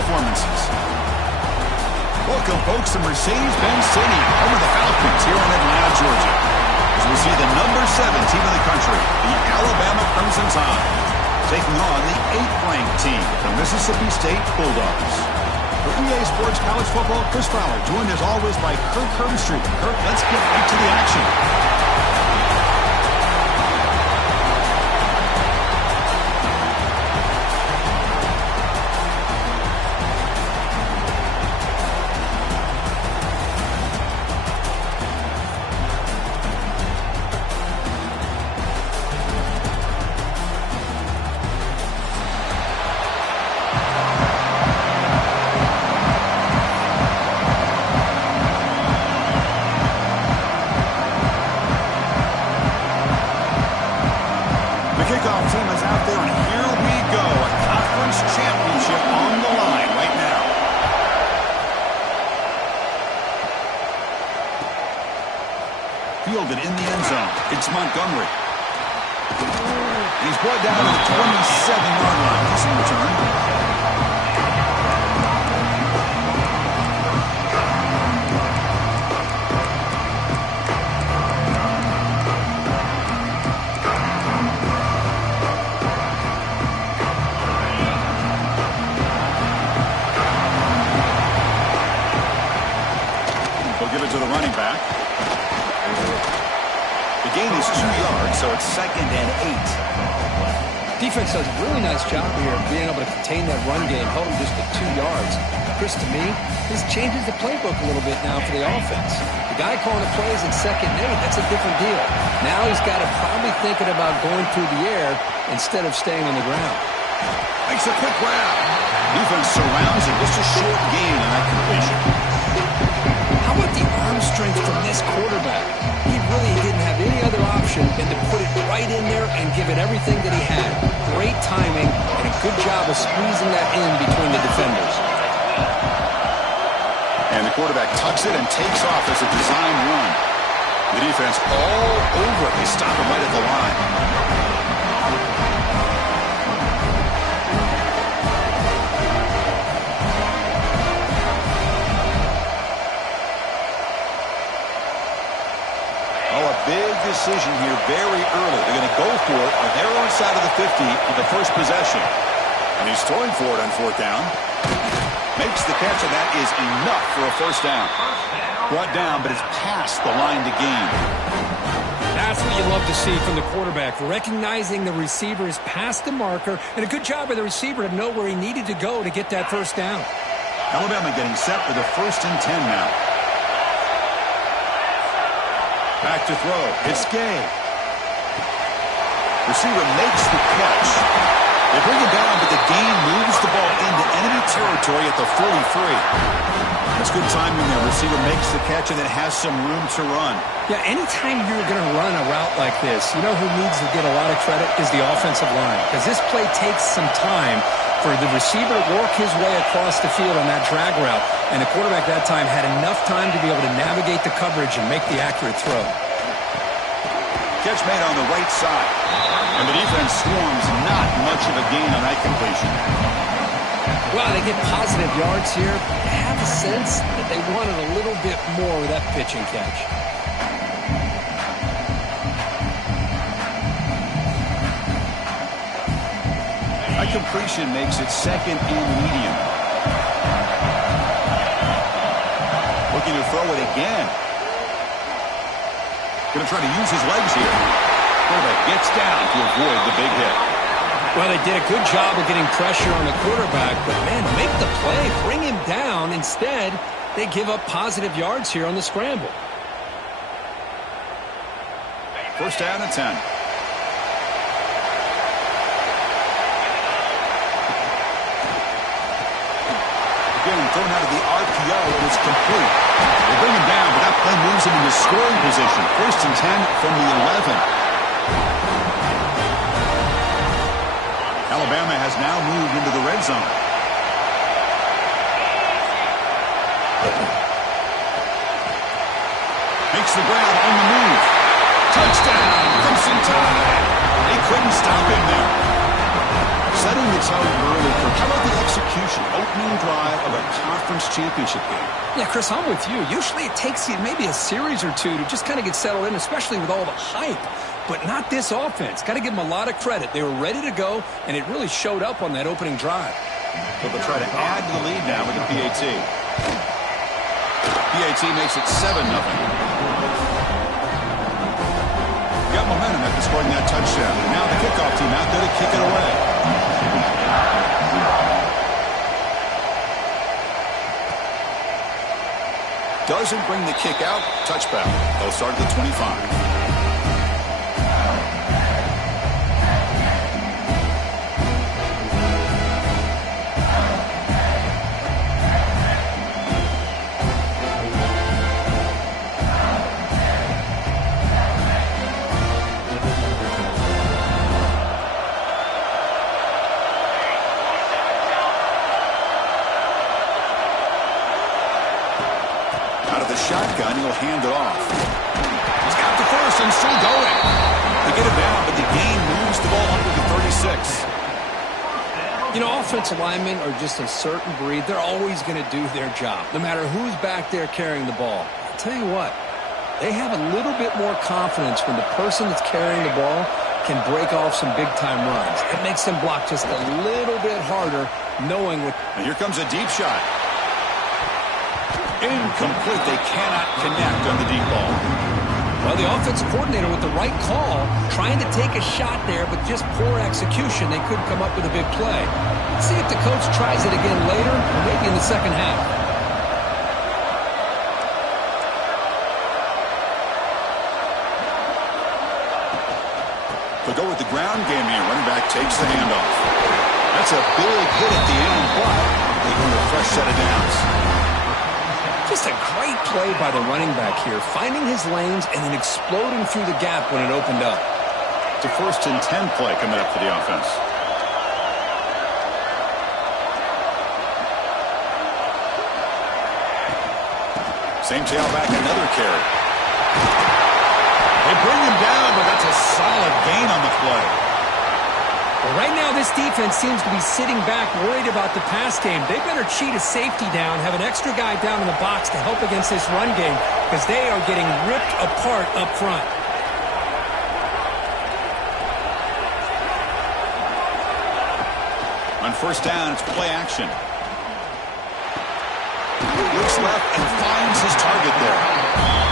performances. Welcome, folks, to Mercedes-Benz Stadium, home of the Falcons here in Atlanta, Georgia. As we see the number 7 team in the country, the Alabama Crimson Tide, taking on the 8th-ranked team, the Mississippi State Bulldogs. For EA Sports College Football, Chris Fowler, joined as always by Kirk Herbstreit. Kirk, let's get right to the action. Fielded in the end zone. It's Montgomery. He's brought down to the 27-yard line. Decent return. They'll give it to the running back. The gain is 2 yards, so it's 2nd and 8. Defense does a really nice job here of being able to contain that run game, held him just to 2 yards. Chris, to me, this changes the playbook a little bit now for the offense. The guy calling the plays in 2nd and 8, that's a different deal. Now he's got to probably thinking about going through the air instead of staying on the ground. Makes a quick grab. Defense surrounds him. Just a short gain on that completion. How about the arm strength from this quarterback? He really didn't have any other option than to put it right in there and give it everything that he had. Great timing and a good job of squeezing that in between the defenders. And the quarterback tucks it and takes off as a design run. The defense all over it. They stop him right at the line. Big decision here very early. They're going to go for it on their own side of the 50 for the first possession. And he's throwing for it on 4th down. Makes the catch, and that is enough for a first down. Brought down, but it's past the line to gain. That's what you love to see from the quarterback, recognizing the receiver is past the marker, and a good job by the receiver to know where he needed to go to get that first down. Alabama getting set for the 1st and 10 now. Back to throw. It's Gay. Receiver makes the catch. They bring it down, but the gain moves the ball into enemy territory at the 43. That's good timing there. Receiver makes the catch and then has some room to run. Yeah, anytime you're going to run a route like this, you know who needs to get a lot of credit is the offensive line. Because this play takes some time for the receiver to work his way across the field on that drag route. And the quarterback that time had enough time to be able to navigate the coverage and make the accurate throw. Catch made on the right side. And the defense swarms not much of a gain on that completion. Well, they get positive yards here. I have a sense that they wanted a little bit more with that pitch and catch. That completion makes it 2nd and medium. Looking to throw it again. Going to try to use his legs here. Quarterback gets down to avoid the big hit. Well, they did a good job of getting pressure on the quarterback, but, man, make the play, bring him down. Instead, they give up positive yards here on the scramble. 1st down and 10. Again, thrown out of the RPO, and it's complete. They bring him down, but that play moves him into scoring position. 1st and 10 from the 11. Alabama has now moved into the red zone. Makes the grab on the move. Touchdown, Crimson Tide. They couldn't stop him there. Setting the tone early. How about the execution? Opening drive. championship game. Yeah, Chris, I'm with you. Usually it takes you maybe a series or two to just kind of get settled in, especially with all the hype. But not this offense. Got to give them a lot of credit. They were ready to go, and it really showed up on that opening drive. So they'll try to add to the lead now with the PAT. PAT makes it 7-0. Got momentum after scoring that touchdown. Now the kickoff team out there to kick it away. Doesn't bring the kick out. Touchback. They'll start at the 25. Shotgun, he'll hand it off. He's got the first and still going. They get it down, but the gain moves the ball under the 36. You know, offensive linemen are just a certain breed. They're always going to do their job, no matter who's back there carrying the ball. I'll tell you what, they have a little bit more confidence when the person that's carrying the ball can break off some big-time runs. It makes them block just a little bit harder, knowing what... And here comes a deep shot. Incomplete. They cannot connect on the deep ball. Well, the offensive coordinator with the right call, trying to take a shot there, but just poor execution. They couldn't come up with a big play. Let's see if the coach tries it again later, or maybe in the second half. They'll go with the ground game here. Running back takes the handoff. That's a big hit at the end, but they earn a fresh set of downs. Just a great play by the running back here, finding his lanes and then exploding through the gap when it opened up. It's a 1st and 10 play coming up for the offense. Same tailback, another carry. They bring him down, but that's a solid gain on the play. Well, right now, this defense seems to be sitting back, worried about the pass game. They better cheat a safety down, have an extra guy down in the box to help against this run game, because they are getting ripped apart up front. On 1st down, it's play action. Looks left and finds his target there.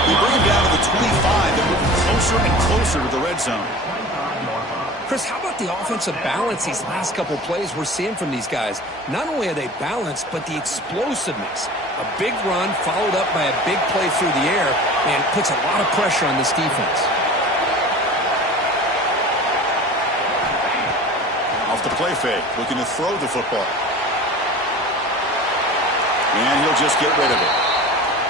They bring him down to the 25. They're moving closer and closer to the red zone. Chris, how about the offensive balance these last couple plays we're seeing from these guys? Not only are they balanced, but the explosiveness. A big run followed up by a big play through the air, and puts a lot of pressure on this defense. Off the play fake, looking to throw the football. And he'll just get rid of it.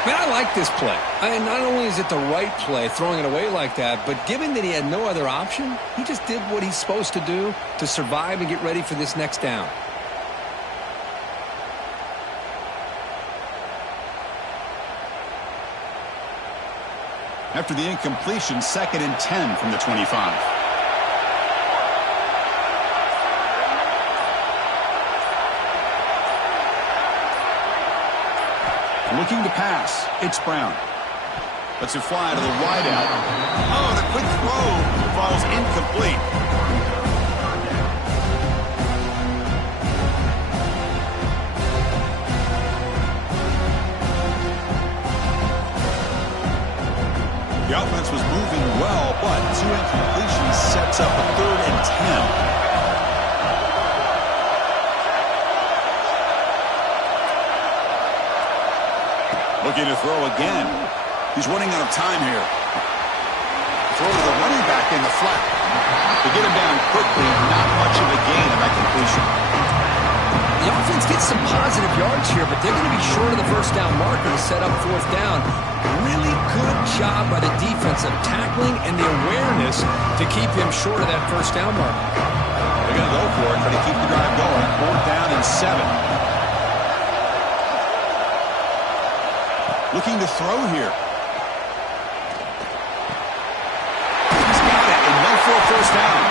Man, I like this play. Not only is it the right play, throwing it away like that, but given that he had no other option, he just did what he's supposed to do to survive and get ready for this next down. After the incompletion, 2nd and 10 from the 25. Looking to pass. It's Brown. Lets it fly to the wide out. Oh, the quick throw falls incomplete. The offense was moving well, but 2 incompletions sets up a 3rd and 10. Looking to throw again. He's running out of time here. Throw to the running back in the flat. They get him down quickly. Not much of a gain on that completion. The offense gets some positive yards here, but they're going to be short of the 1st down marker to set up 4th down. Really good job by the defense of tackling and the awareness to keep him short of that 1st down marker. They're going to go for it, try to keep the drive going. 4th down and 7. Looking to throw here. He's got it, and no for a 1st down.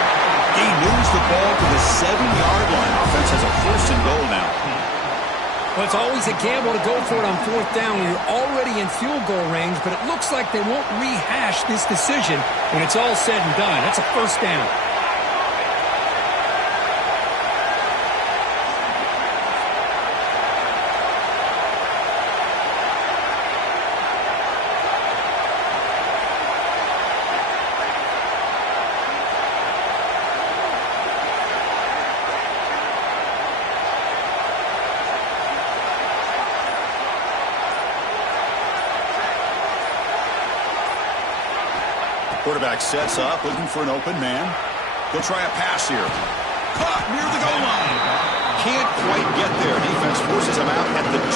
He moves the ball to the 7-yard line. Offense has a 1st and goal now. Well, it's always a gamble to go for it on 4th down when you're already in field goal range, but it looks like they won't rehash this decision when it's all said and done. That's a 1st down. Quarterback sets up, looking for an open man. He'll try a pass here. Caught near the goal line. Can't quite get there. Defense forces him out at the 2.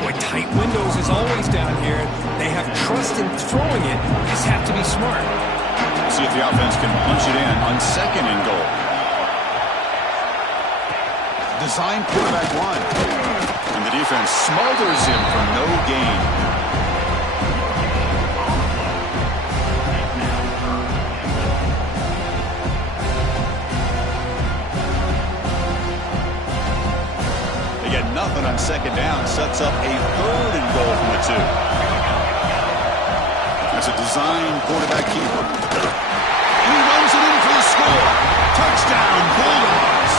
Boy, tight windows is always down here. They have trust in throwing it. Just have to be smart. See if the offense can punch it in on 2nd and goal. Design quarterback run. And the defense smothers him for no gain. Nothing on 2nd down, sets up a 3rd and goal from the 2. That's a design quarterback keeper. And he runs it in for the score. Touchdown, Bulldogs.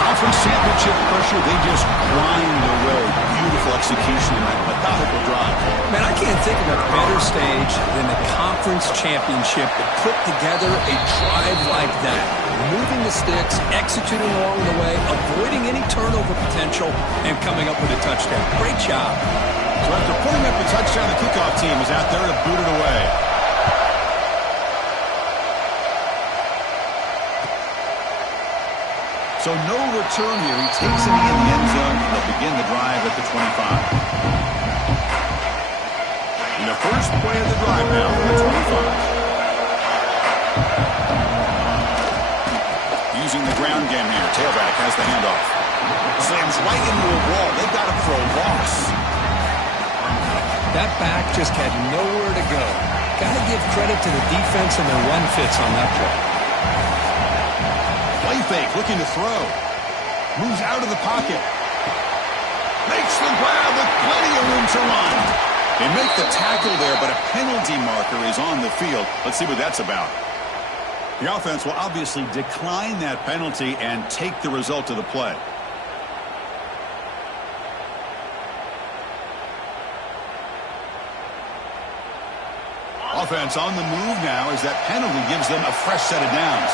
Conference championship pressure, they just grind away. Beautiful execution in that methodical drive. Man, I can't think of a better stage than the conference championship to put together a drive like that. Moving the sticks, executing along the way, avoiding any turnover potential, and coming up with a touchdown. Great job. So after putting up a touchdown, the kickoff team is out there to boot it away. So no return here. He takes it in the end zone, and they'll begin the drive at the 25. In the first play of the drive now from the 25. Using the ground game here. Tailback has the handoff. Slams right into a wall. They've got him for a loss. That back just had nowhere to go. Got to give credit to the defense and their run fits on that play. Play fake, looking to throw. Moves out of the pocket. Makes the grab with plenty of room to run. They make the tackle there, but a penalty marker is on the field. Let's see what that's about. The offense will obviously decline that penalty and take the result of the play. Offense on the move now as that penalty gives them a fresh set of downs.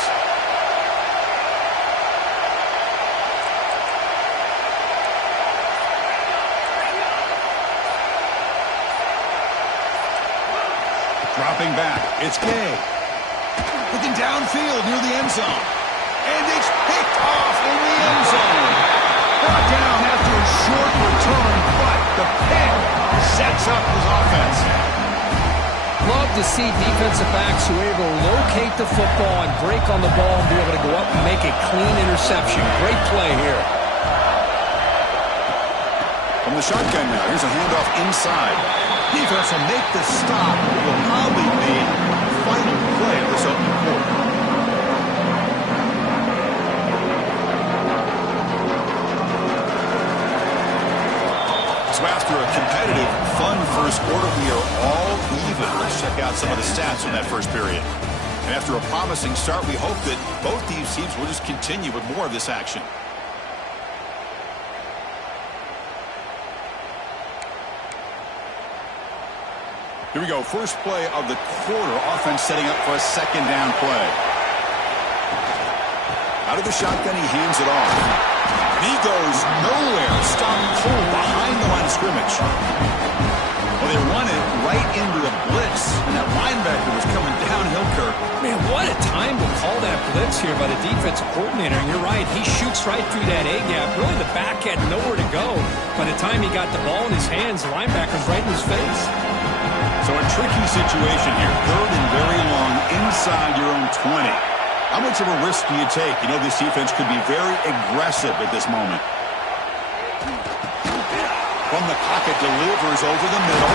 Dropping back, it's Gay. Looking downfield near the end zone. And it's picked off in the end zone. Brought down after a short return, but the pick sets up his offense. Love to see defensive backs who are able to locate the football and break on the ball and be able to go up and make a clean interception. Great play here. From the shotgun now, here's a handoff inside. Defense will make the stop. It will probably be the final play of this opening quarter. So after a competitive, fun first quarter, we are all even. Let's check out some of the stats from that first period. And after a promising start, we hope that both these teams will just continue with more of this action. Here we go. First play of the quarter. Offense setting up for a second down play. Out of the shotgun, he hands it off. He goes nowhere. Stopped cold behind the line of scrimmage. Well, they run it right into a blitz, and that linebacker was coming downhill, Kirk. Man, what a time to call that blitz here by the defensive coordinator. And you're right, he shoots right through that A-gap. Really, the back had nowhere to go. By the time he got the ball in his hands, the linebacker's right in his face. So a tricky situation here. Third and very long inside your own 20. How much of a risk do you take? You know this defense could be very aggressive at this moment. From the pocket, delivers over the middle.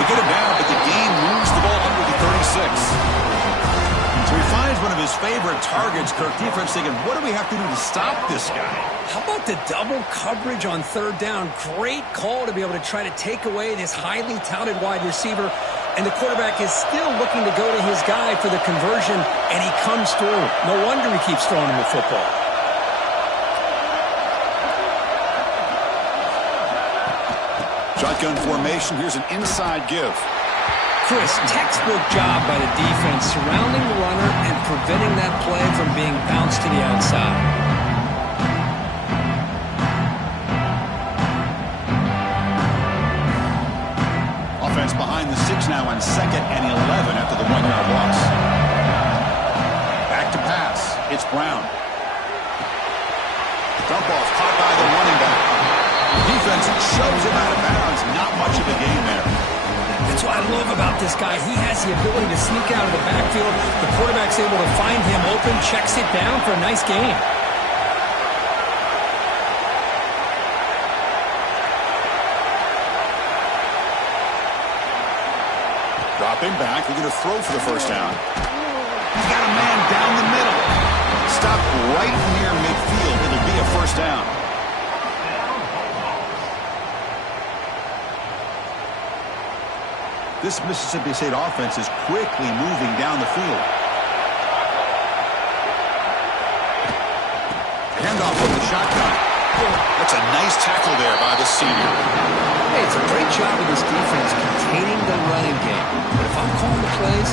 They get it down, but the gain moves the ball under the 36. So So he finds one of his favorite targets. Kirk, defense thinking, what do we have to do to stop this guy? How about the double coverage on third down? Great call to be able to try to take away this highly touted wide receiver. And the quarterback is still looking to go to his guy for the conversion, and he comes through. No wonder he keeps throwing him the football. Shotgun formation. Here's an inside give. Chris, textbook job by the defense surrounding the runner and preventing that play from being bounced to the outside. Offense behind the 6 now on 2nd and 11 after the 1-yard loss. Back to pass. It's Brown. Dump off caught by the running back. Defense shoves him out of bounds. Not much of a gain there. That's what I love about this guy. He has the ability to sneak out of the backfield. The quarterback's able to find him open, checks it down for a nice gain. Dropping back, looking to throw for the first down. He's got a man down the middle. Stopped right near midfield. It'll be a first down. This Mississippi State offense is quickly moving down the field. Handoff from the shotgun. That's a nice tackle there by the senior. Hey, it's a great job of this defense containing the running game. But if I'm calling the plays,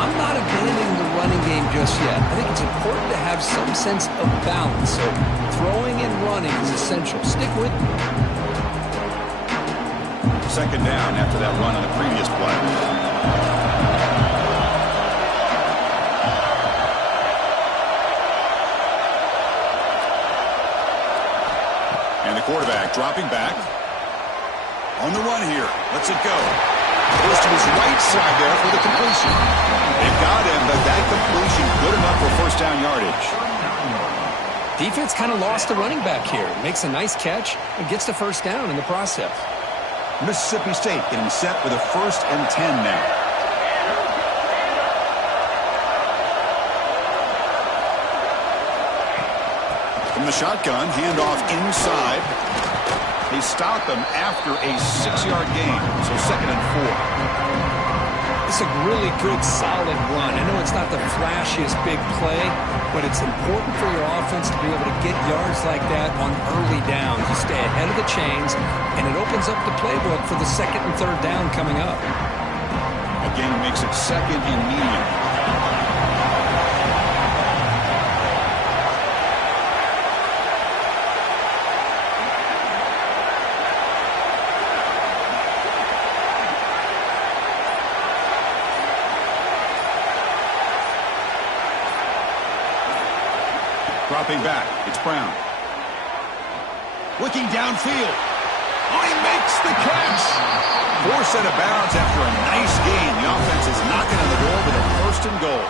I'm not abandoning the running game just yet. I think it's important to have some sense of balance. So throwing and running is essential. Stick with me. Second down after that run on the previous play. And the quarterback dropping back. On the run here. Lets it go. Goes to his right side there for the completion. They got him, but that completion good enough for first down yardage. Defense kind of lost the running back here. Makes a nice catch and gets the first down in the process. Mississippi State getting set with a 1st and 10 now. From the shotgun, handoff inside. They stop him after a 6-yard gain, so 2nd and 4. It's a really good, solid run. I know it's not the flashiest big play, but it's important for your offense to be able to get yards like that on early downs. You stay ahead of the chains, and it opens up the playbook for the 2nd and 3rd down coming up. Again, makes it 2nd and medium. Dropping back, it's Brown. Looking downfield. Oh, he makes the catch. 4 set of bounds after a nice gain. The offense is knocking on the door with a 1st and goal.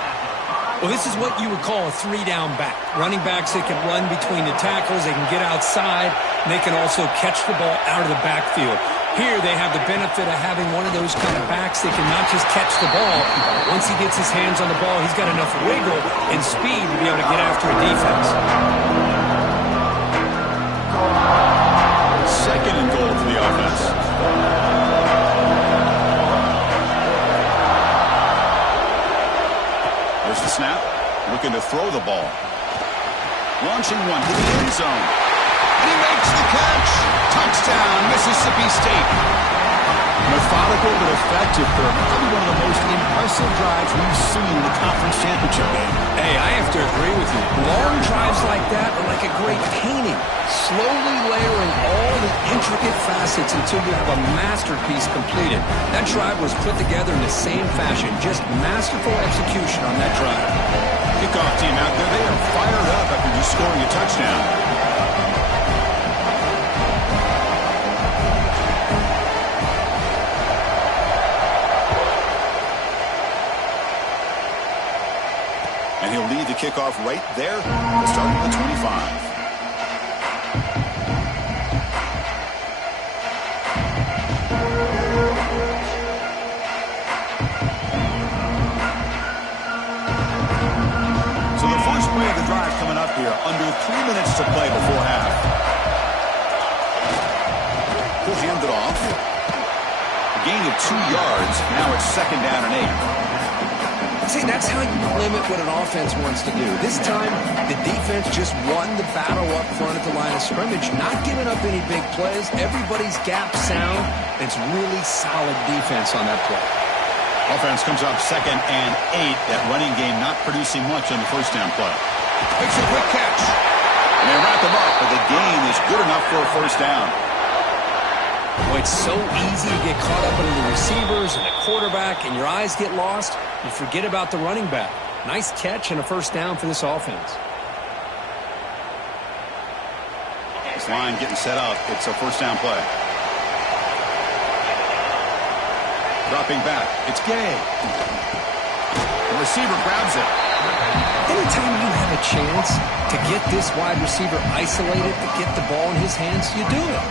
Well, this is what you would call a 3-down back. Running backs that can run between the tackles, they can get outside, and they can also catch the ball out of the backfield. Here they have the benefit of having one of those kind of backs that can not just catch the ball. Once he gets his hands on the ball, he's got enough wiggle and speed to be able to get after a defense. 2nd and goal for the offense. There's the snap. Looking to throw the ball. Launching one to the end zone. And he makes the catch. Touchdown, Mississippi State. Methodical but effective for probably one of the most impressive drives we've seen in the conference championship game. Hey, I have to agree with you. Long drives like that are like a great painting. Slowly layering all the intricate facets until you have a masterpiece completed. That drive was put together in the same fashion. Just masterful execution on that drive. Kickoff team out there, they are fired up after just scoring a touchdown. And he'll lead the kickoff right there, starting at the 25. here. Under 3 minutes to play before half. He'll hand it off. A gain of 2 yards. Now it's 2nd down and 8. See, that's how you limit what an offense wants to do. This time, the defense just won the battle up front at the line of scrimmage, not giving up any big plays. Everybody's gap sound. It's really solid defense on that play. Offense comes up 2nd and 8. That running game not producing much on the first down play. Makes a quick catch. And they wrap him up, but the gain is good enough for a first down. Well, it's so easy to get caught up in the receivers and the quarterback, and your eyes get lost. You forget about the running back. Nice catch and a first down for this offense. This line getting set up. It's a first down play. Dropping back. It's Gay. The receiver grabs it. Anytime you have a chance to get this wide receiver isolated, to get the ball in his hands, you do it.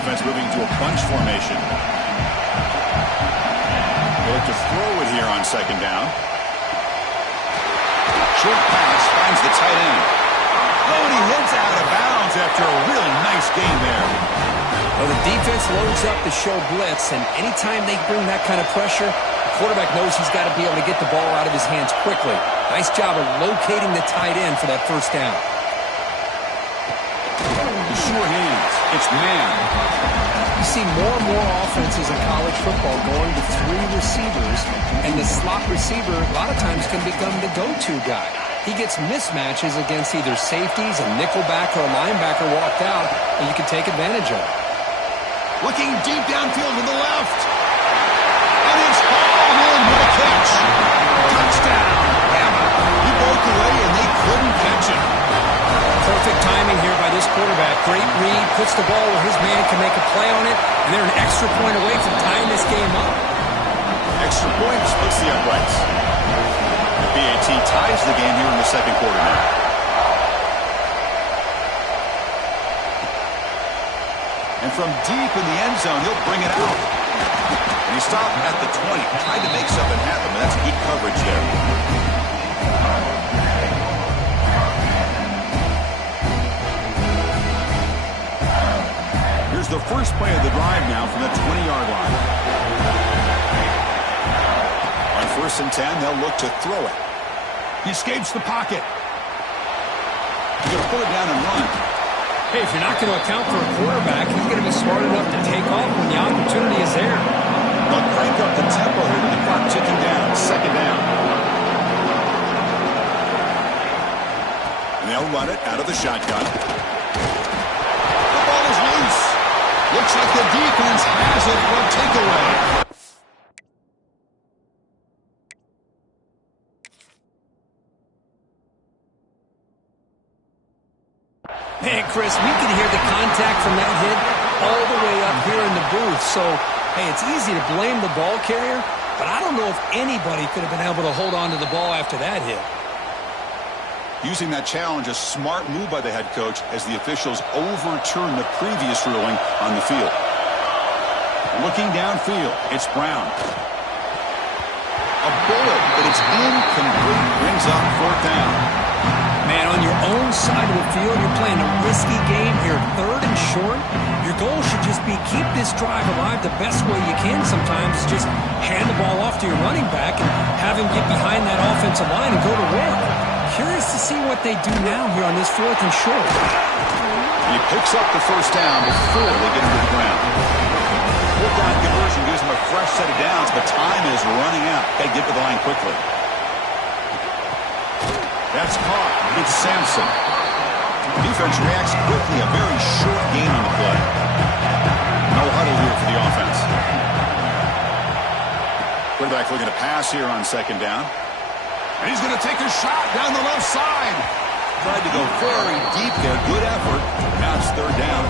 Offense moving to a bunch formation. They look to throw it here on 2nd down. Short pass finds the tight end. Oh, and he heads out of bounds after a really nice gain there. Well, the defense loads up to show blitz, and anytime they bring that kind of pressure, the quarterback knows he's got to be able to get the ball out of his hands quickly. Nice job of locating the tight end for that first down. The sure hands. It's man. You see more and more offenses in college football going to 3 receivers, and the slot receiver a lot of times can become the go-to guy. He gets mismatches against either safeties, a nickelback, or a linebacker walked out, and you can take advantage of it. Looking deep downfield to the left. And it's hauled in with a catch. Touchdown. He broke away and they couldn't catch him. Perfect timing here by this quarterback. Great read, puts the ball where his man can make a play on it, and they're an extra point away from tying this game up. Extra point splits the uprights. The BAT ties the game here in the 2nd quarter now. And from deep in the end zone, he'll bring it out. And he stopped at the 20, tried to make something happen, but that's good coverage there. Here's the first play of the drive now from the 20-yard line. On 1st and 10, they'll look to throw it. He escapes the pocket. He's going to pull it down and run. Hey, if you're not going to account for a quarterback, he's going to be smart enough to take off when the opportunity is there. They'll crank up the tempo here with the clock ticking down. 2nd down. And they'll run it out of the shotgun. The ball is loose. Looks like the defense has it for a takeaway. Man, Chris, we can hear the contact from that hit all the way up here in the booth. So, hey, it's easy to blame the ball carrier, but I don't know if anybody could have been able to hold on to the ball after that hit. Using that challenge, a smart move by the head coach as the officials overturn the previous ruling on the field. Looking downfield, it's Brown. A bullet, but it's incomplete. Brings up 4th down. Man, on your own side of the field, you're playing a risky game here, 3rd and short. Your goal should just be keep this drive alive the best way you can sometimes. Just hand the ball off to your running back and have him get behind that offensive line and go to work. Curious to see what they do now here on this 4th and short. He picks up the first down before they get him to the ground. 4th down conversion gives him a fresh set of downs, but time is running out. Got to get to the line quickly. That's caught. It's Sampson. Defense reacts quickly. A very short gain on the play. No huddle here for the offense. Quarterback looking to pass here on 2nd down. And he's going to take a shot down the left side. Tried to go very deep there. Good effort. Now it's 3rd down.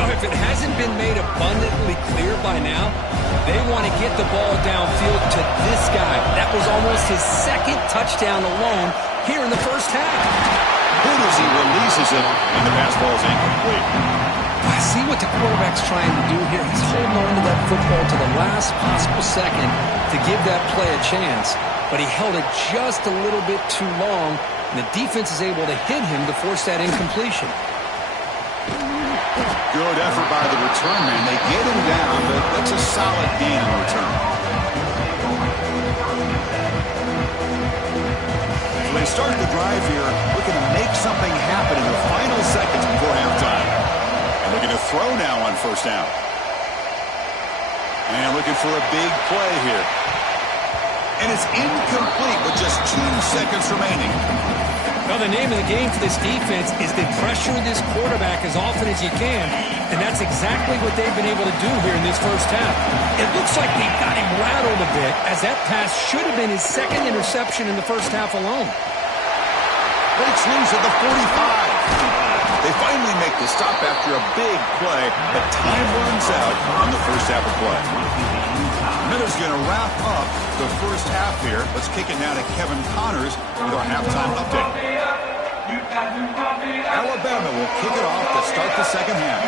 Well, if it hasn't been made abundantly clear by now, they want to get the ball downfield to this guy. That was almost his 2nd touchdown alone here in the first half. Good as he releases it, and the pass ball is incomplete. I see what the quarterback's trying to do here. He's holding on to that football to the last possible second to give that play a chance. but he held it just a little bit too long, and the defense is able to hit him to force that incompletion. Good effort by the return man. They get him down, but that's a solid gain in return. So they start the drive here, looking to make something happen in the final seconds before halftime. And looking to throw now on first down. And looking for a big play here. And it's incomplete with just 2 seconds remaining. Well, the name of the game for this defense is to pressure this quarterback as often as you can, and that's exactly what they've been able to do here in this first half. It looks like they've got him rattled a bit, as that pass should have been his second interception in the first half alone. Breaks loose at the 45. They finally make the stop after a big play, but time runs out on the first half of play. Miller's going to wrap up the first half here. Let's kick it now to Kevin Connors with our halftime update. Alabama will kick it off to start the second half.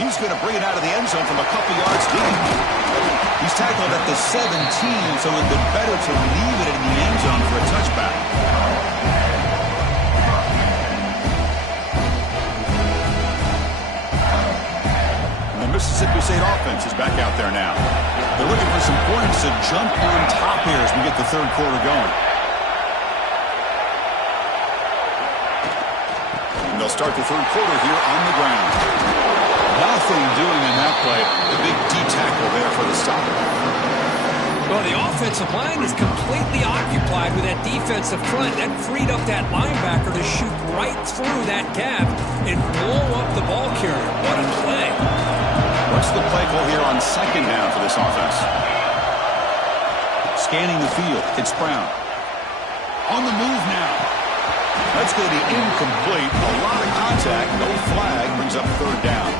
He's going to bring it out of the end zone from a couple yards deep. He's tackled at the 17, so it would have been better to leave it in the end zone for a touchback. And the Mississippi State offense is back out there now. They're looking for some points to jump on top here as we get the third quarter going. And they'll start the third quarter here on the ground. Nothing doing in that play. The big D tackle there for the stop. Well, the offensive line is completely occupied with that defensive front. That freed up that linebacker to shoot right through that gap and blow up the ball carrier. What a play. What's the play call here on second down for this offense? Scanning the field. It's Brown. On the move now. That's going to be incomplete. A lot of contact. No flag. Brings up third down.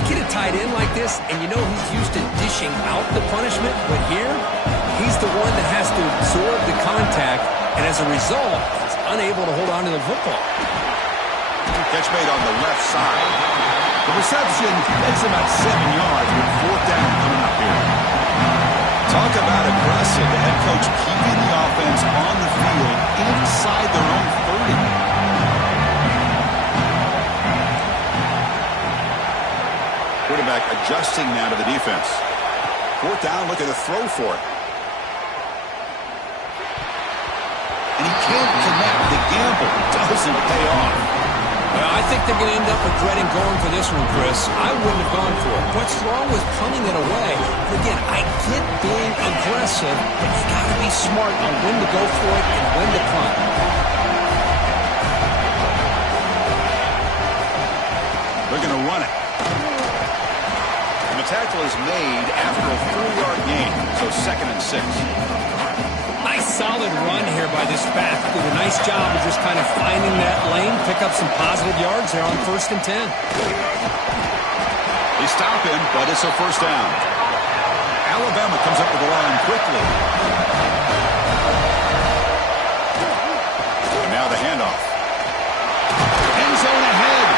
You get a tight end like this, and you know he's used to dishing out the punishment, but here, he's the one that has to absorb the contact, and as a result, he's unable to hold on to the football. Catch made on the left side. The reception takes about 7 yards with fourth down coming up here. Talk about aggressive. The head coach keeping the offense on the field inside their own 30. Quarterback adjusting now to the defense. Fourth down, looking to throw for it. And he can't connect. The gamble doesn't pay off. Well, I think they're going to end up regretting going for this one, Chris. I wouldn't have gone for it. What's wrong with punting it away? Again, I get being aggressive, but you got to be smart on when to go for it and when to punt. They're going to run it. And the tackle is made after a 4-yard gain, so 2nd and 6. Nice solid run here by this back. Did a nice job of just kind of finding that lane, pick up some positive yards there on 1st and 10. They stop him, but it's a first down. Alabama comes up with the line quickly. And now the handoff. End zone ahead.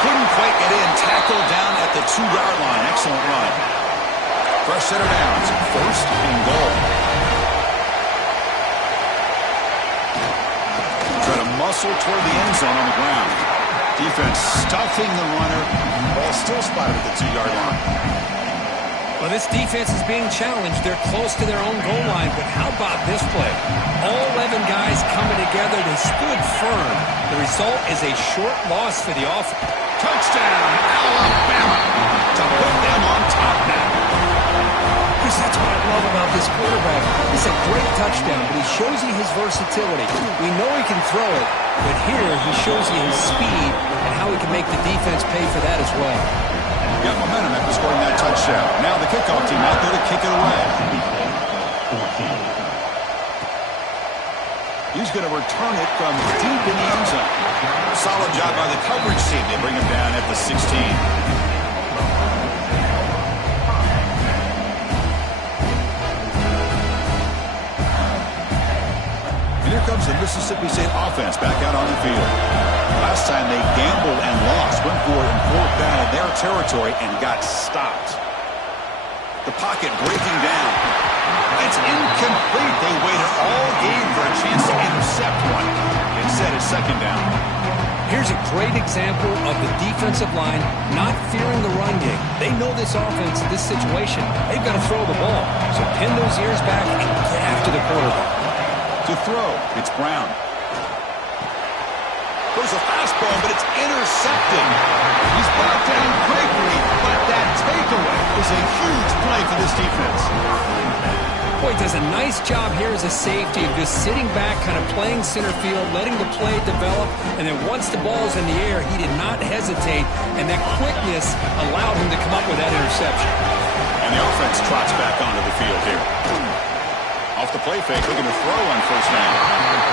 Couldn't quite get in. Tackled down at the 2-yard line. Excellent run. Fresh set of downs. 1st and goal. Try to muscle toward the end zone on the ground. Defense stuffing the runner. Ball still spotted at the 2-yard line. Well, this defense is being challenged. They're close to their own goal line, but how about this play? All 11 guys coming together. They stood firm. The result is a short loss for the offense. Touchdown, Alabama, to put them on top now. Chris, that's what I love about this quarterback. It's a great touchdown, but he shows you his versatility. We know he can throw it, but here he shows you his speed and how he can make the defense pay for that as well. Got momentum after scoring that touchdown. Now the kickoff team out there to kick it away. He's going to return it from deep in the end zone. Solid job by the coverage team. They bring him down at the 16. And Here comes the Mississippi State offense back out on the field. Last time they gambled and lost, went for it in fourth down in their territory and got stopped. The pocket breaking down. It's incomplete. They waited all game for a chance to intercept one. Instead, it's second down. Here's a great example of the defensive line not fearing the run game. They know this offense, this situation. They've got to throw the ball. So pin those ears back and get after the quarterback. To throw, it's Brown. There's a fastball, but it's intercepted. He's brought down quickly, but that takeaway is a huge play for this defense. Boy, does a nice job here as a safety of just sitting back, kind of playing center field, letting the play develop, and then once the ball's in the air, he did not hesitate, and that quickness allowed him to come up with that interception. And the offense trots back onto the field here. Off the play fake, looking to throw on first down.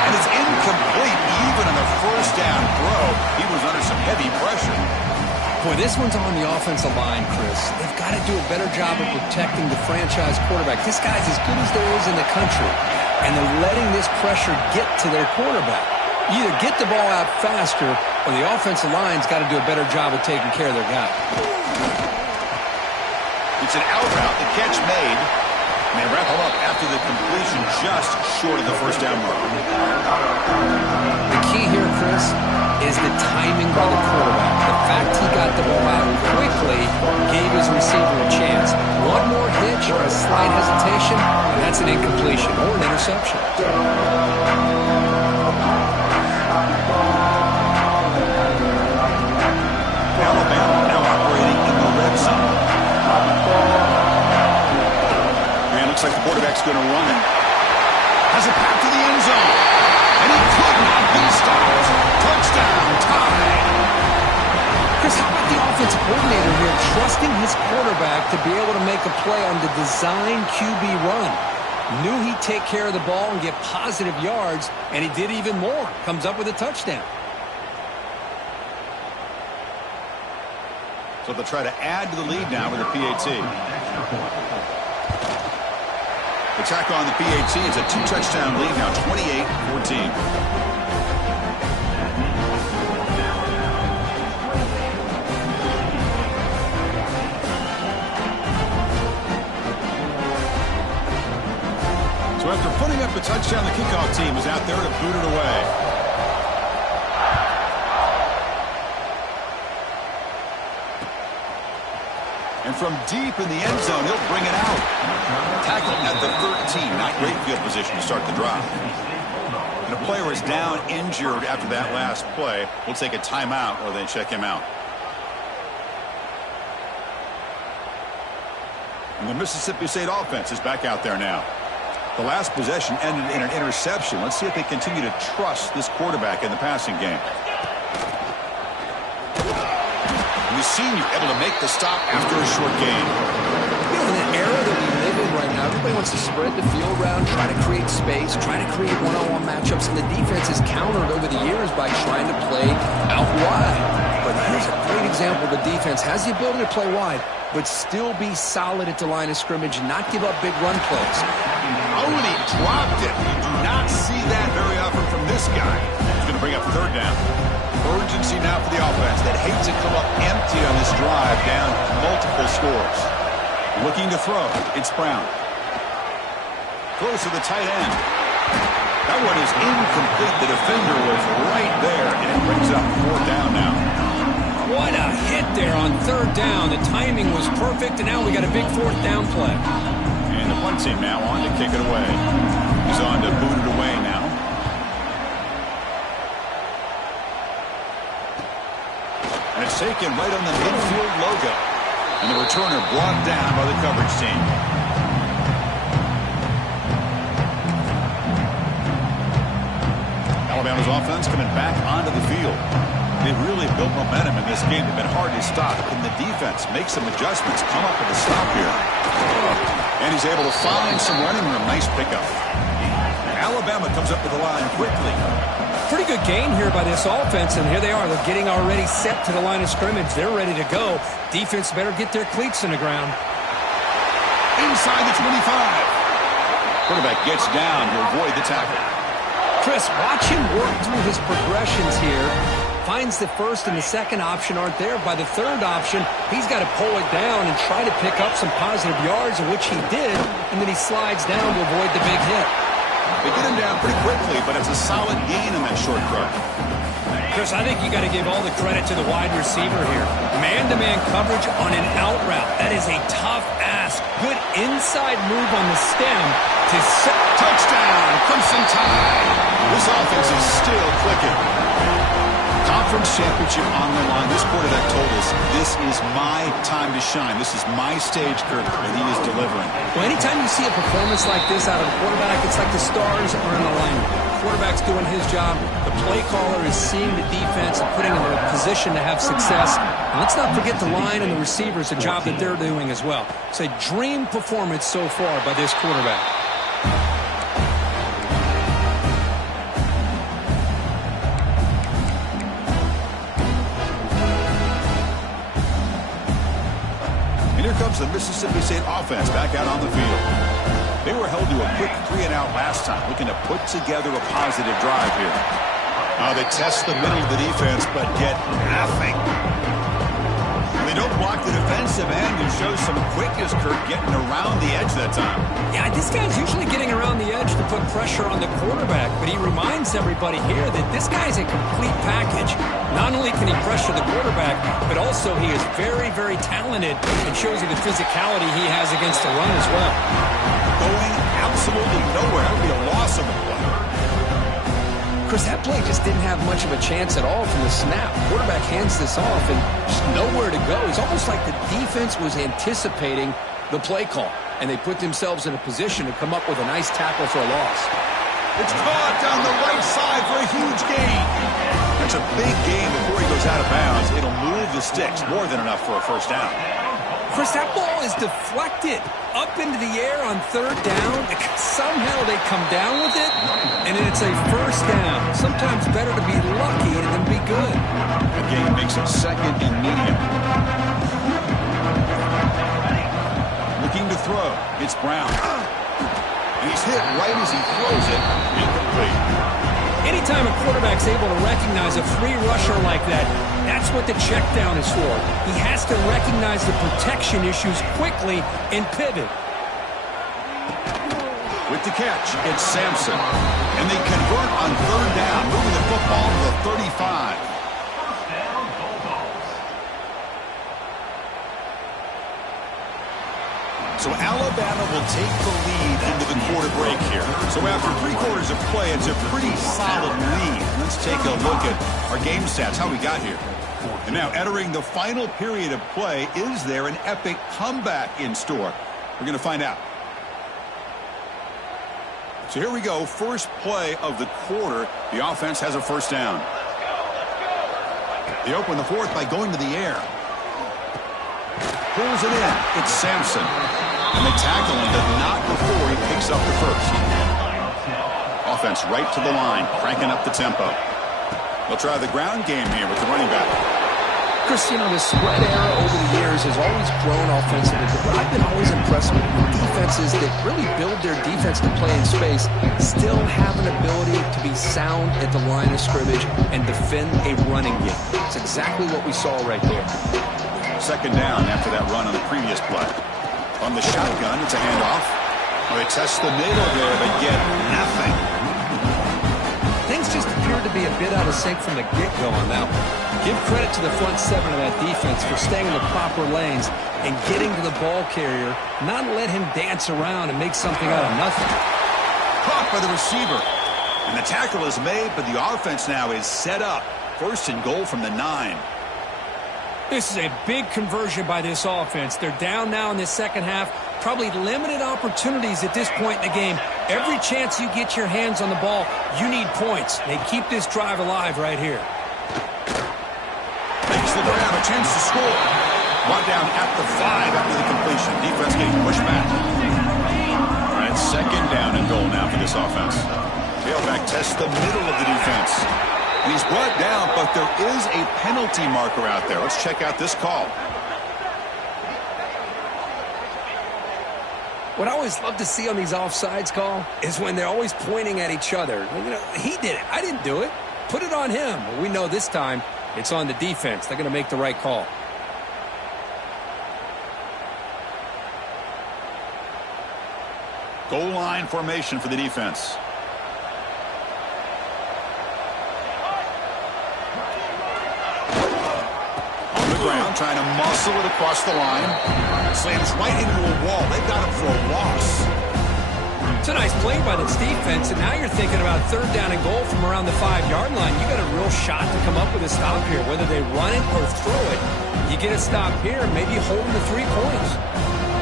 And it's incomplete even on the first down throw. He was under some heavy pressure. Boy, this one's on the offensive line, Chris. They've got to do a better job of protecting the franchise quarterback. This guy's as good as there is in the country, and they're letting this pressure get to their quarterback. Either get the ball out faster, or the offensive line's got to do a better job of taking care of their guy. It's an out route, the catch made, and they wrap him up after the completion just short of the first down mark. The key here, Chris, is the timing by the quarterback. The fact he got the ball out quickly gave his receiver a chance. One more hitch or a slight hesitation, and that's an incompletion or an interception. Alabama now operating in the red zone. And looks like the quarterback's going to run it. Has a path to the end zone. And he could not be stopped. Touchdown, tied. Chris, how about the offensive coordinator here trusting his quarterback to be able to make a play on the design QB run? Knew he'd take care of the ball and get positive yards, and he did even more. Comes up with a touchdown. So they'll try to add to the lead now with a PAT. The tackle on the PAT is a two-touchdown lead now, 28-14. So after putting up a touchdown, the kickoff team is out there to boot it away. And from deep in the end zone, he'll bring it out. Tackled at the 13. Not great field position to start the drive. And a player is down injured after that last play. We'll take a timeout or then check him out. And the Mississippi State offense is back out there now. The last possession ended in an interception. Let's see if they continue to trust this quarterback in the passing game. The senior able to make the stop after a short gain. You know, in the era that we live in right now, everybody wants to spread the field around, try to create space, try to create one-on-one matchups, and the defense has countered over the years by trying to play out wide. But here's a great example. The defense has the ability to play wide, but still be solid at the line of scrimmage and not give up big run plays. Oh, and he dropped it. You do not see that very often from this guy. He's going to bring up third down. Urgency now for the offense that hates to come up empty on this drive, down multiple scores. Looking to throw. It's Brown. Throws to the tight end. That one is incomplete. The defender was right there, and it brings up fourth down now. What a hit there on third down. The timing was perfect, and now we got a big fourth down play. And the punt team now on to kick it away. He's on to boot it away now. And it's taken right on the midfield logo. And the returner brought down by the coverage team. Alabama's offense coming back onto the field. They've really built momentum in this game. They've been hard to stop. Can the defense make some adjustments, come up with a stop here? And he's able to find some running room. Nice pickup. Alabama comes up with the line quickly. Pretty good gain here by this offense, and here they are. They're getting already set to the line of scrimmage. They're ready to go. Defense better get their cleats in the ground. Inside the 25. Quarterback gets down to avoid the tackle. Chris, watch him work through his progressions here. Finds the first and the second option aren't there. By the third option, he's got to pull it down and try to pick up some positive yards, which he did, and then he slides down to avoid the big hit. They get him down pretty quickly, but it's a solid gain on that short throw. Chris, I think you got to give all the credit to the wide receiver here. Man-to-man coverage on an out route. That is a tough ask. Good inside move on the stem to set. Touchdown, Crimson Tide. This offense is still clicking. Conference championship on the line. This quarterback told us, this is my time to shine. This is my stage, Kirk, and he is delivering. Well, anytime you see a performance like this out of a quarterback, it's like the stars are in alignment. The quarterback's doing his job. The play caller is seeing the defense and putting them in a position to have success. And let's not forget the line and the receivers, the job that they're doing as well. It's a dream performance so far by this quarterback. Here comes the Mississippi State offense back out on the field. They were held to a quick 3-and-out last time, looking to put together a positive drive here. They test the middle of the defense, but get nothing. They don't block the defensive end and show some quickness, Kirk, getting around the edge that time. Yeah, this guy's usually getting around the edge to put pressure on the quarterback, but he reminds everybody here that this guy's a complete package. Not only can he pressure the quarterback, but also he is very, very talented and shows you the physicality he has against the run as well. Going absolutely nowhere. That would be a loss of a play. Chris, that play just didn't have much of a chance at all from the snap. Quarterback hands this off and just nowhere to go. It's almost like the defense was anticipating the play call, and they put themselves in a position to come up with a nice tackle for a loss. It's caught down the right side for a huge gain. That's a big gain before he goes out of bounds. It'll move the sticks more than enough for a first down. Chris, that ball is deflected up into the air on third down. Somehow they come down with it, and it's a first down. Sometimes better to be lucky than be good. The gain makes it second and medium. Looking to throw. It's Brown. And he's hit right as he throws it. Incomplete. Anytime a quarterback's able to recognize a free rusher like that, that's what the check down is for. He has to recognize the protection issues quickly and pivot. With the catch, it's Sampson. And they convert on third down, moving the football to the 35. So Alabama will take the lead into the quarter break here. So after 3 quarters of play, it's a pretty solid lead. Let's take a look at our game stats, how we got here. And now entering the final period of play, is there an epic comeback in store? We're going to find out. So here we go, first play of the quarter. The offense has a first down. They open the fourth by going to the air. Pulls it in. It's Sampson. And they tackle him, but not before he picks up the first. Offense right to the line, cranking up the tempo. They'll try the ground game here with the running back. Chris, you know, the spread era over the years has always grown offensively, but what I've been always impressed with defenses that really build their defense to play in space still have an ability to be sound at the line of scrimmage and defend a running game. It's exactly what we saw right there. Second down after that run on the previous play. On the shotgun, it's a handoff. Well, they test the middle there, but get nothing. Things just appeared to be a bit out of sync from the get-go on that one. Give credit to the front 7 of that defense for staying in the proper lanes and getting to the ball carrier, not let him dance around and make something out of nothing. Caught by the receiver. And the tackle is made, but the offense now is set up. First and goal from the 9. This is a big conversion by this offense. They're down now in the second half. Probably limited opportunities at this point in the game. Every chance you get your hands on the ball, you need points. They keep this drive alive right here. Makes the grab, a chance to score. Brought down at the 5 after the completion. Defense getting pushed back. All right, second down and goal now for this offense. Tailback tests the middle of the defense. And he's brought down, but there is a penalty marker out there. Let's check out this call. What I always love to see on these offsides call is when they're always pointing at each other. You know, he did it. I didn't do it. Put it on him. Well, we know this time it's on the defense. They're going to make the right call. Goal line formation for the defense. On the ground, trying to muscle it across the line. Slams right into a wall. They've got him for a loss. It's a nice play by this defense, and now you're thinking about third down and goal from around the 5-yard line. You got a real shot to come up with a stop here, whether they run it or throw it. You get a stop here, maybe holding the 3 points.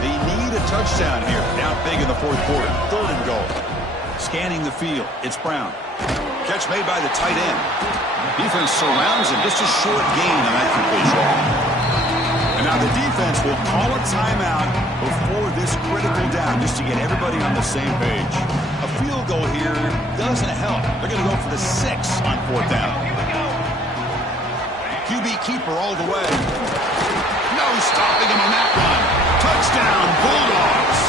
They need a touchdown here. Down big in the fourth quarter. Third and goal. Scanning the field. It's Brown. Catch made by the tight end. Defense surrounds him. Just a short gain on that completion. And now the defense will call a timeout before this critical down just to get everybody on the same page. A field goal here doesn't help. They're going to go for the 6 on fourth down. QB keeper all the way. No stopping him on that one. Touchdown, Bulldogs.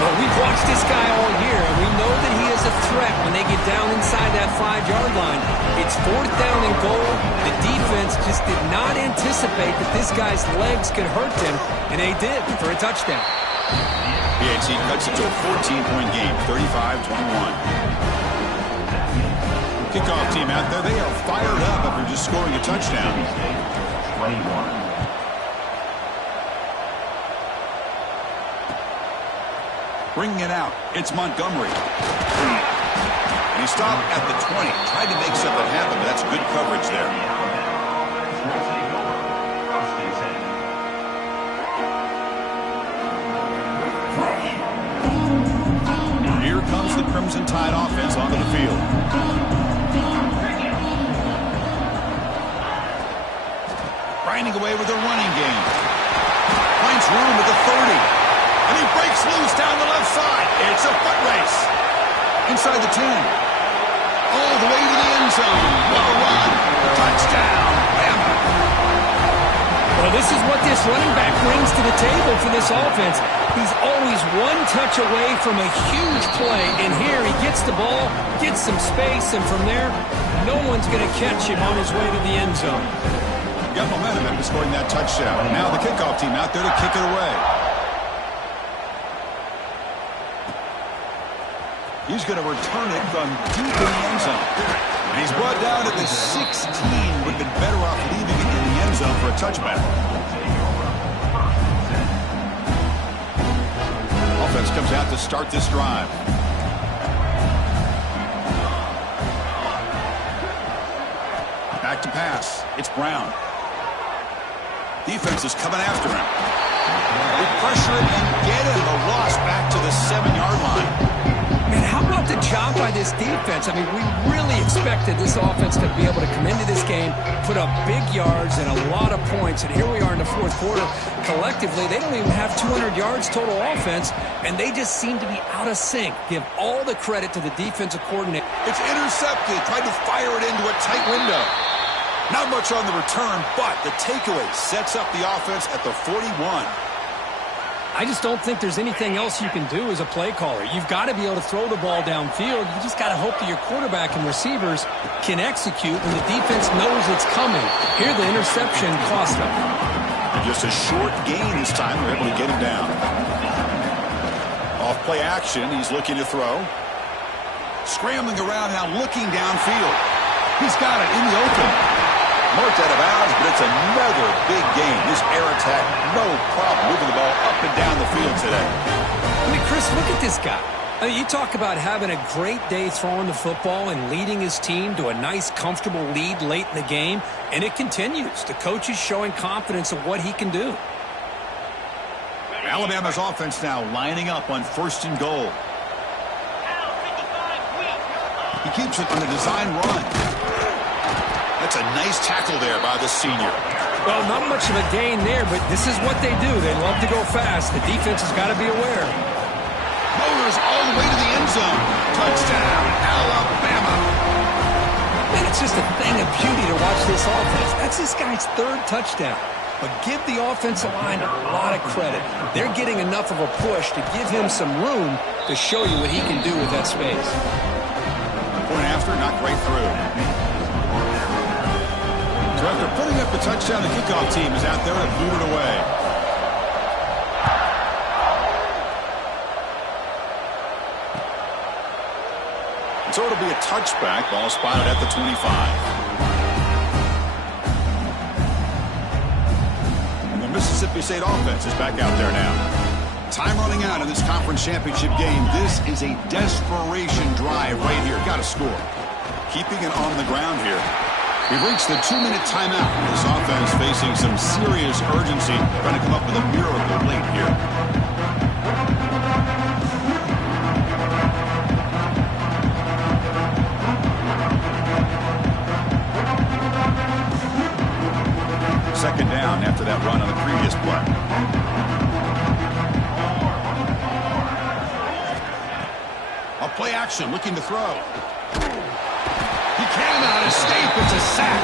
Well, we've watched this guy all year, and we know that he is a threat when they get down inside that 5-yard line. It's fourth down and goal. The defense just did not anticipate that this guy's legs could hurt them, and they did for a touchdown. PAT cuts it to a 14-point game, 35-21. Kickoff team out there, they are fired up after just scoring a touchdown. 21. Bringing it out, it's Montgomery. And he stopped at the 20. Tried to make something happen, but that's good coverage there. Here comes the Crimson Tide offense onto the field. Grinding away with a running game. Finds room at the 30. And he breaks loose down the left side. It's a foot race. Inside the 10. All the way to the end zone. Well run. Touchdown. Bama. Well, this is what this running back brings to the table for this offense. He's always one touch away from a huge play. And here he gets the ball, gets some space, and from there, no one's going to catch him on his way to the end zone. Got momentum after scoring that touchdown. Now the kickoff team out there to kick it away. He's going to return it from deep in the end zone. And he's brought down to the 16. Would have been better off leaving it in the end zone for a touchback. Offense comes out to start this drive. Back to pass. It's Brown. Defense is coming after him. They pressure him and get him. A loss back to the 7-yard line. Man, how about the job by this defense? I mean, we really expected this offense to be able to come into this game, put up big yards and a lot of points, and here we are in the fourth quarter. Collectively, they don't even have 200 yards total offense, and they just seem to be out of sync. Give all the credit to the defensive coordinator. It's intercepted. Tried to fire it into a tight window. Not much on the return, but the takeaway sets up the offense at the 41. I just don't think there's anything else you can do as a play caller. You've got to be able to throw the ball downfield. You just got to hope that your quarterback and receivers can execute when the defense knows it's coming. Here, the interception cost them. And just a short gain this time. They're able to get him down. Off play action. He's looking to throw. Scrambling around now, looking downfield. He's got it in the open. Marked out of bounds, but it's another big game. This air attack, no problem moving the ball up and down the field today. I mean, Chris, look at this guy. I mean, you talk about having a great day throwing the football and leading his team to a nice, comfortable lead late in the game, and it continues. The coach is showing confidence of what he can do. Alabama's offense now lining up on first and goal. He keeps it on the design run. That's a nice tackle there by the senior. Well, not much of a gain there, but this is what they do. They love to go fast. The defense has got to be aware. Motors all the way to the end zone. Touchdown, Alabama. Man, it's just a thing of beauty to watch this offense. That's this guy's third touchdown. But give the offensive line a lot of credit. They're getting enough of a push to give him some room to show you what he can do with that space. Point after, knocked right through. So after putting up the touchdown, the kickoff team is out there to boot it away. So it'll be a touchback. Ball spotted at the 25. Mississippi State offense is back out there now. Time running out in this conference championship game. This is a desperation drive right here. Got to score. Keeping it on the ground here. We've reached the 2-minute timeout. This offense facing some serious urgency. Trying to come up with a miracle late here. Second down after that run on the previous play. A play action, looking to throw. He cannot escape. It's a sack.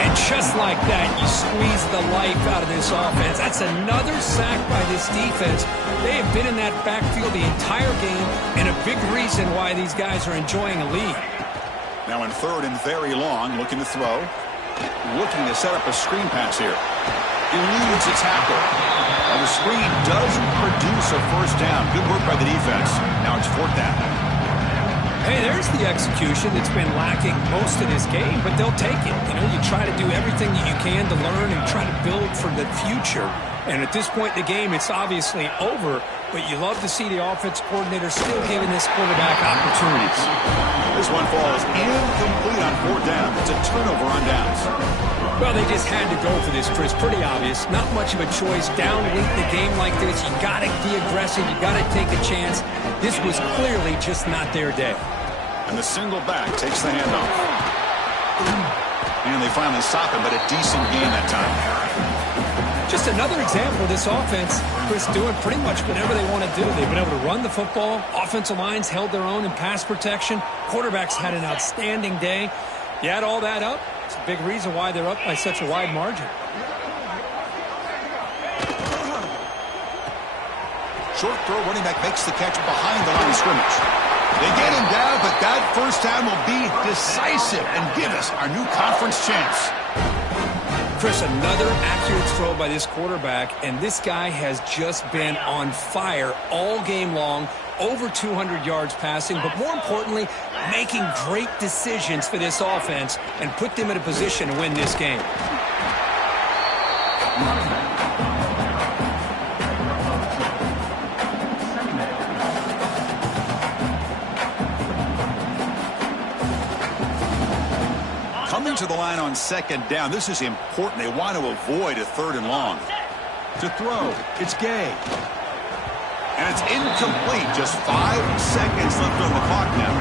And just like that, you squeeze the life out of this offense. That's another sack by this defense. They have been in that backfield the entire game, and a big reason why these guys are enjoying a lead. Now in third and very long, looking to throw. Looking to set up a screen pass here. Eludes a tackle. And the screen doesn't produce a first down. Good work by the defense. Now it's fourth down. Hey, there's the execution that's been lacking most of this game, but they'll take it. You know, you try to do everything that you can to learn and try to build for the future. And at this point in the game, it's obviously over, but you love to see the offense coordinator still giving this quarterback opportunities. This one falls incomplete on fourth down. It's a turnover on downs. Well, they just had to go for this, Chris. Pretty obvious. Not much of a choice. Down late in the game like this, you got to be aggressive. You got to take a chance. This was clearly just not their day. And the single back takes the handoff. And they finally stop it, but a decent gain that time. Just another example of this offense, Chris, doing pretty much whatever they want to do. They've been able to run the football. Offensive lines held their own in pass protection. Quarterbacks had an outstanding day. You add all that up, it's a big reason why they're up by such a wide margin. Short throw, running back makes the catch behind the line of scrimmage. They get him down, but that first down will be decisive and give us our new conference chance. Chris, another accurate throw by this quarterback, and this guy has just been on fire all game long, over 200 yards passing, but more importantly, making great decisions for this offense and put them in a position to win this game. Coming to the line on second down. This is important. They want to avoid a third and long. To throw, it's Gay. And it's incomplete. Just 5 seconds left on the clock now.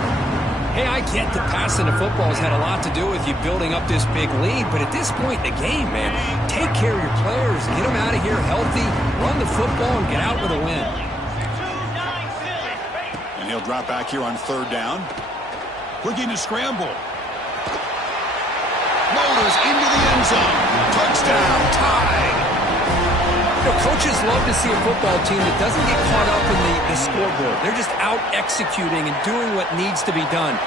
Hey, I get that passing the football has had a lot to do with you building up this big lead, but at this point in the game, man, take care of your players, get them out of here healthy, run the football, and get out with a win. And he'll drop back here on third down. Looking to scramble. Motors into the end zone. Touchdown, tied. You know, coaches love to see a football team that doesn't get caught up in the scoreboard. They're just out executing and doing what needs to be done.